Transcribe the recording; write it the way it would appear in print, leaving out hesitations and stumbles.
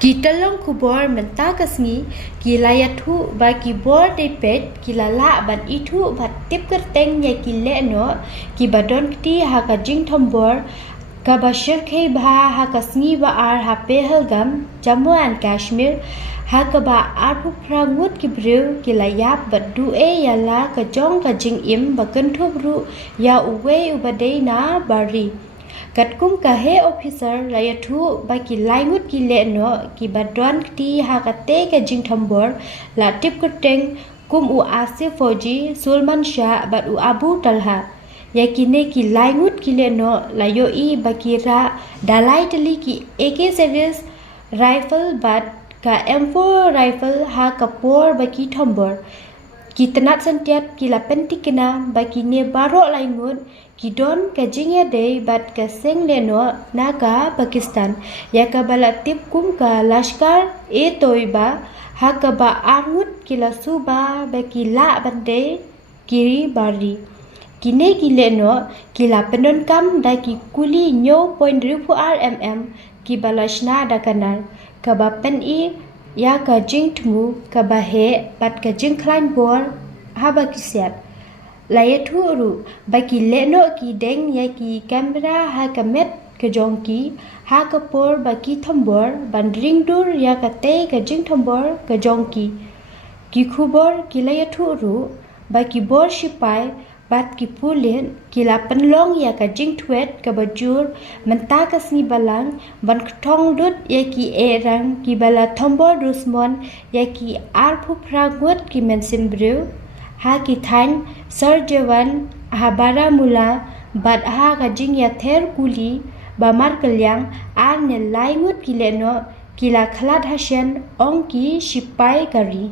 Kita long kubor mentah kesni, kila yatu bagi bor depet, kila la ban itu bat tip kerteng ya kile no, ki badon kti haka jing tombor, ka bashir kei bha haka sni ba ar ha pehelgam, Jammu and Kashmir, haka ba ar prangut ki brew, kila yap bat du ya la ka jong ka jing im ba kentu bru, ya uwe ubadei na bari. Katkum kahe officer layatu baki laingut ki leno ki badwan kti hakate ke jing thambor la tip kuteng kum u Asif Fauji Sulman Shah bat u Abu Talha yakine ki laingut ki leno layo I baki ra dalai tali ki AK series rifle bat ka M4 rifle ha kapor baki thambor ki tenat sentiat ki la pentikina baki ne baro laingut ki don ka jingya day bat ka seng leno naga Pakistan ya ka balatip kum ka lashkar toiba ha ka ba arngut ki la suba baki la bande kiri bari kine ki leno ki la penon kam da ki kuli nyo point ribu rmm ki balashna da kanar ka ba pen I ya ka jing tmu ka ba he bat ka jing klain bor ha ba ki siap Layatu ru bagi leno ki deng ya ki kamera ha kamet ke jongki ha kapor bagi tombor bandring dur ya kate ke jing tombor ke jongki ki khubor ki layatu ru bagi bor sipai bat ki pulin ki la penlong ya ka jing twet ke bajur menta ka sni balang ban ktong dut ya ki erang ki bala tombor dusmon ya ki arpu pragut ki mensim brew ha ki thain Sarjawan ha Baramula bat ha ka jing ya ther kuli ba mar kalyang ar ne laingut ki leno kila khalat hasyan ong ki sipai kari